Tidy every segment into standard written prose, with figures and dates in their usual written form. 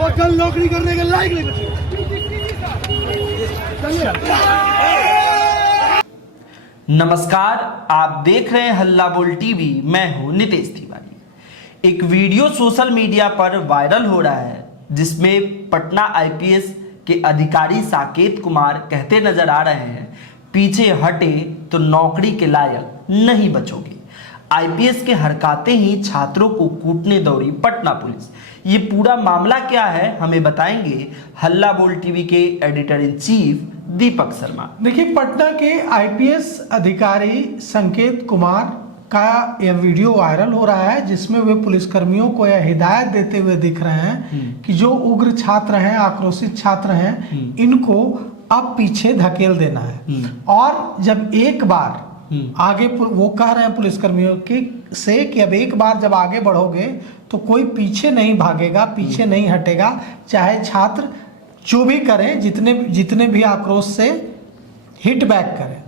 वो कल नौकरी करने के लायक नहीं बचे। नमस्कार, आप देख रहे हैं हल्ला बोल टीवी। मैं हूं नितेश तिवारी। एक वीडियो सोशल मीडिया पर वायरल हो रहा है जिसमें पटना आईपीएस के अधिकारी साकेत कुमार कहते नजर आ रहे हैं, पीछे हटे तो नौकरी के लायक नहीं बचोगे। आईपीएस के हरकाते ही छात्रों को कूटने दौड़ी पटना पुलिस। ये पूरा मामला क्या है हमें बताएंगे हल्ला बोल टीवी के editor in chief Deepak Sharma. देखिए, पटना के आईपीएस अधिकारी संकेत कुमार का यह वीडियो वायरल हो रहा है जिसमें वे पुलिसकर्मियों को यह हिदायत देते हुए दिख रहे हैं कि जो उग्र छात्र हैं, आक्रोशित छात्र हैं, इनको अब पीछे धकेल देना है। और जब एक बार आगे, वो कह रहे हैं पुलिसकर्मियों के से कि अब एक बार जब आगे बढ़ोगे तो कोई पीछे नहीं भागेगा, पीछे नहीं हटेगा, चाहे छात्र जो भी करें, जितने भी आक्रोश से हिट बैक करें।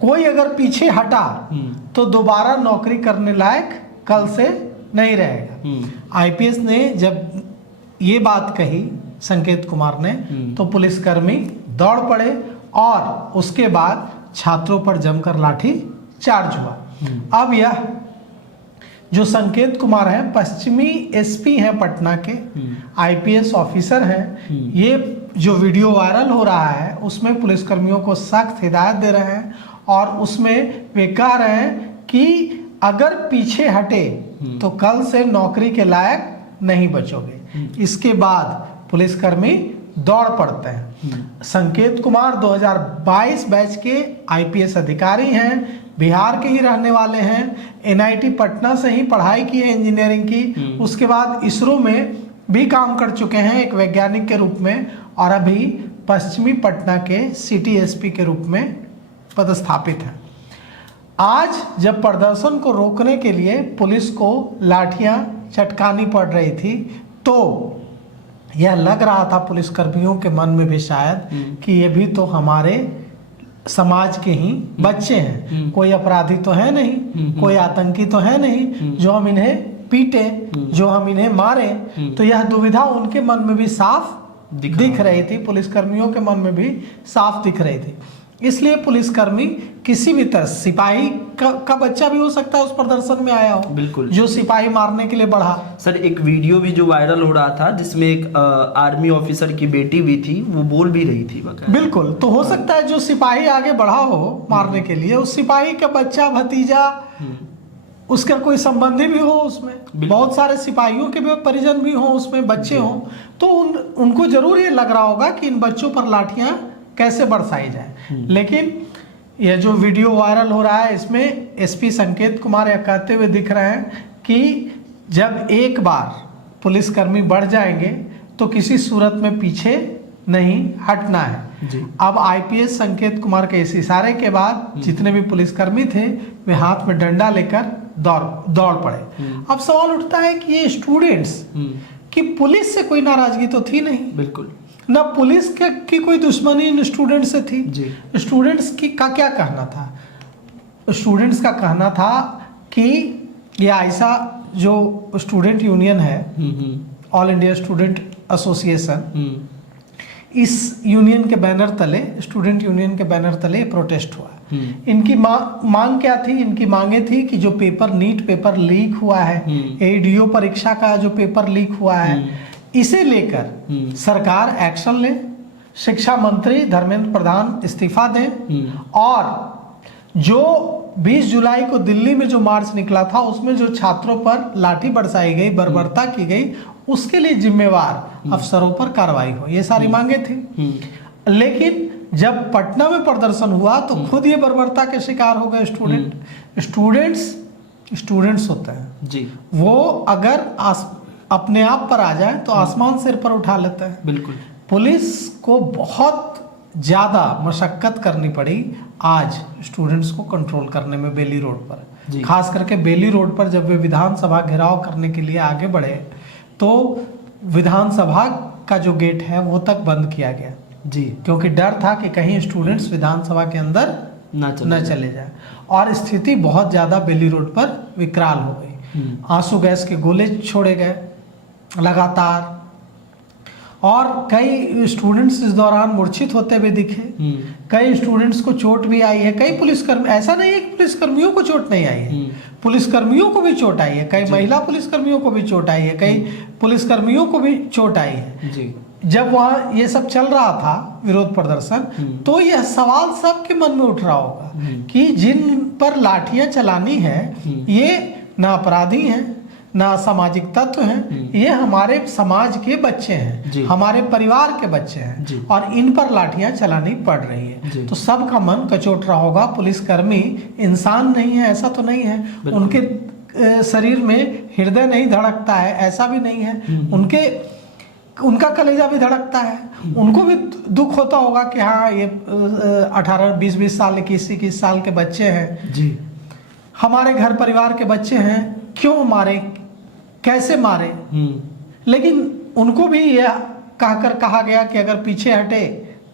कोई अगर पीछे हटा तो दोबारा नौकरी करने लायक कल से नहीं रहेगा। आईपीएस ने जब ये बात कही संकेत कुमार ने तो पुलिसकर्मी दौड़ पड़े और उसके बाद छात्रों पर जमकर लाठी चार्ज हुआ। अब यह जो संकेत कुमार हैं, पश्चिमी एसपी हैं पटना के, आईपीएस ऑफिसर हैं। ये जो वीडियो वायरल हो रहा है उसमें पुलिसकर्मियों को सख्त हिदायत दे रहे हैं और उसमें वे कह रहे हैं कि अगर पीछे हटे तो कल से नौकरी के लायक नहीं बचोगे। इसके बाद पुलिसकर्मी दौड़ पड़ते हैं। संकेत कुमार 2022 बैच के आईपीएस अधिकारी हैं, बिहार के ही रहने वाले हैं, एनआईटी पटना से ही पढ़ाई की है इंजीनियरिंग की। उसके बाद इसरो में भी काम कर चुके हैं एक वैज्ञानिक के रूप में और अभी पश्चिमी पटना के सिटी एसपी के रूप में पदस्थापित हैं। आज जब प्रदर्शन को रोकने के लिए पुलिस को लाठियां चटकानी पड़ रही थी तो यह लग रहा था पुलिसकर्मियों के मन में भी शायद कि ये भी तो हमारे समाज के ही बच्चे हैं, कोई अपराधी तो है नहीं, कोई आतंकी तो है नहीं जो हम इन्हें पीटे, जो हम इन्हें मारे। तो यह दुविधा उनके मन में भी साफ दिख रही थी, पुलिसकर्मियों के मन में भी साफ दिख रही थी। इसलिए पुलिसकर्मी किसी भी तरह, सिपाही का बच्चा भी हो सकता है उस प्रदर्शन में आया हो, बिल्कुल, जो सिपाही मारने के लिए बढ़ा। सर, एक वीडियो भी जो वायरल हो रहा था जिसमें एक आर्मी ऑफिसर की बेटी भी थी, वो बोल भी रही थी बकायदा। बिल्कुल, तो हो सकता है जो सिपाही आगे बढ़ा हो मारने के लिए, उस सिपाही का बच्चा, भतीजा, उसका कोई संबंधी भी हो उसमें, बहुत सारे सिपाहियों के भी परिजन भी हो उसमें, बच्चे हों, तो उनको जरूर ये लग रहा होगा कि इन बच्चों पर लाठियां कैसे बरसाई जाए। लेकिन यह जो वीडियो वायरल हो रहा है इसमें एसपी संकेत कुमार यह कहते हुए दिख रहे हैं कि जब एक बार पुलिसकर्मी बढ़ जाएंगे तो किसी सूरत में पीछे नहीं हटना है जी। अब आईपीएस संकेत कुमार के इस इशारे के बाद जितने भी पुलिसकर्मी थे वे हाथ में डंडा लेकर दौड़ पड़े। अब सवाल उठता है कि ये स्टूडेंट्स की पुलिस से कोई नाराजगी तो थी नहीं, बिल्कुल ना, पुलिस की कोई दुश्मनी इन स्टूडेंट से थी जी। स्टूडेंट्स का क्या कहना था? स्टूडेंट्स का कहना था कि ये ऐसा जो स्टूडेंट यूनियन है, ऑल इंडिया स्टूडेंट एसोसिएशन, इस यूनियन के बैनर तले, स्टूडेंट यूनियन के बैनर तले प्रोटेस्ट हुआ। इनकी मांग क्या थी? इनकी मांगे थी कि जो पेपर, नीट पेपर लीक हुआ है, एडीओ परीक्षा का जो पेपर लीक हुआ है, इसे लेकर सरकार एक्शन ले, शिक्षा मंत्री धर्मेंद्र प्रधान इस्तीफा दें और जो 20 जुलाई को दिल्ली में जो मार्च निकला था उसमें जो छात्रों पर लाठी बरसाई गई, बर्बरता की गई, उसके लिए जिम्मेवार अफसरों पर कार्रवाई हो, ये सारी मांगे थी। लेकिन जब पटना में प्रदर्शन हुआ तो खुद ये बर्बरता के शिकार हो गए स्टूडेंट्स होते हैं जी, वो अगर अपने आप पर आ जाए तो आसमान सिर पर उठा लेते हैं। बिल्कुल, पुलिस को बहुत ज़्यादा मशक्कत करनी पड़ी आज स्टूडेंट्स को कंट्रोल करने में बेली रोड पर, खास करके बेली रोड पर जब वे विधानसभा घेराव करने के लिए आगे बढ़े तो विधानसभा का जो गेट है वो तक बंद किया गया जी, क्योंकि डर था कि कहीं स्टूडेंट्स विधानसभा के अंदर न चले जाए। और स्थिति बहुत ज़्यादा बेली रोड पर विकराल हो गई। आंसू गैस के गोले छोड़े गए लगातार, और कई स्टूडेंट्स इस दौरान मूर्छित होते हुए दिखे। कई स्टूडेंट्स को चोट भी आई है। कई पुलिसकर्मी, ऐसा नहीं है कि पुलिसकर्मियों को चोट नहीं आई है, पुलिसकर्मियों को भी चोट आई है। कई महिला पुलिसकर्मियों को भी चोट आई है, कई पुलिसकर्मियों को भी चोट आई है जी। जब वहाँ ये सब चल रहा था विरोध प्रदर्शन, तो यह सवाल सबके मन में उठ रहा होगा कि जिन पर लाठियां चलानी है ये ना अपराधी हैं, ना सामाजिक तत्व हैं, ये हमारे समाज के बच्चे हैं, हमारे परिवार के बच्चे हैं, और इन पर लाठियां चलानी पड़ रही है। तो सबका मन कचोट रहा होगा। पुलिसकर्मी इंसान नहीं है, ऐसा तो नहीं है, उनके शरीर में हृदय नहीं धड़कता है, ऐसा भी नहीं है, उनका कलेजा भी धड़कता है, उनको भी दुख होता होगा कि हाँ ये 18, 20 साल, 21 साल के बच्चे हैं जी, हमारे घर परिवार के बच्चे हैं, क्यों मारे, कैसे मारे। लेकिन उनको भी यह कहा गया कि अगर पीछे हटे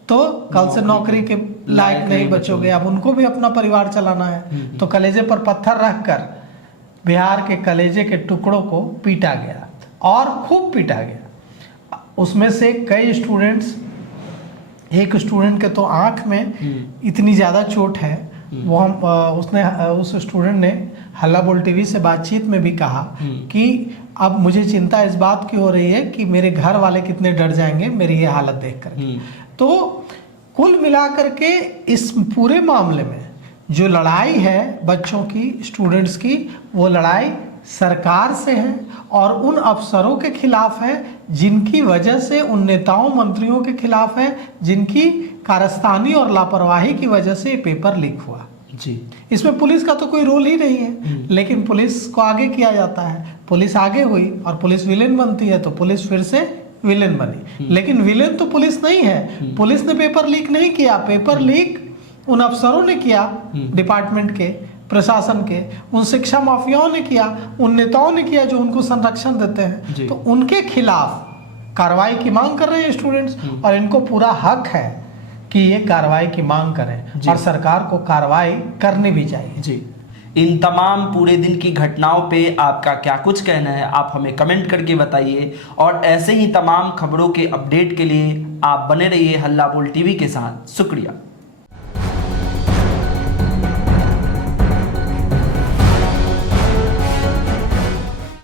तो कल से नौकरी के लायक नहीं बचोगे। अब उनको भी अपना परिवार चलाना है, तो कलेजे पर पत्थर रखकर बिहार के कलेजे के टुकड़ों को पीटा गया और खूब पीटा गया। उसमें से कई स्टूडेंट्स, एक स्टूडेंट के तो आंख में इतनी ज़्यादा चोट है, वो उस स्टूडेंट ने हल्ला बोल टीवी से बातचीत में भी कहा कि अब मुझे चिंता इस बात की हो रही है कि मेरे घर वाले कितने डर जाएंगे मेरी ये हालत देखकर। तो कुल मिलाकर के इस पूरे मामले में जो लड़ाई है बच्चों की, स्टूडेंट्स की, वो लड़ाई सरकार से है और उन अफसरों के खिलाफ है जिनकी वजह से, उन नेताओं मंत्रियों के खिलाफ है जिनकी कारस्तानी और लापरवाही की वजह से ये पेपर लीक हुआ जी। इसमें पुलिस का तो कोई रोल ही नहीं है, लेकिन पुलिस को आगे किया जाता है। पुलिस आगे हुई और पुलिस विलेन बनती है, तो पुलिस फिर से विलेन बनी। लेकिन विलेन तो पुलिस नहीं है। पुलिस ने पेपर लीक नहीं किया, पेपर लीक उन अफसरों ने किया, डिपार्टमेंट के, प्रशासन के, उन शिक्षा माफियाओं ने किया, उन नेताओं ने किया जो उनको संरक्षण देते हैं। तो उनके खिलाफ कार्रवाई की मांग कर रहे हैं स्टूडेंट्स, और इनको पूरा हक है कि ये कार्रवाई की मांग करें और सरकार को कार्रवाई करनी भी चाहिए जी। इन तमाम पूरे दिन की घटनाओं पे आपका क्या कुछ कहना है, आप हमें कमेंट करके बताइए। और ऐसे ही तमाम खबरों के अपडेट के लिए आप बने रहिए हल्ला बोल टीवी के साथ। शुक्रिया।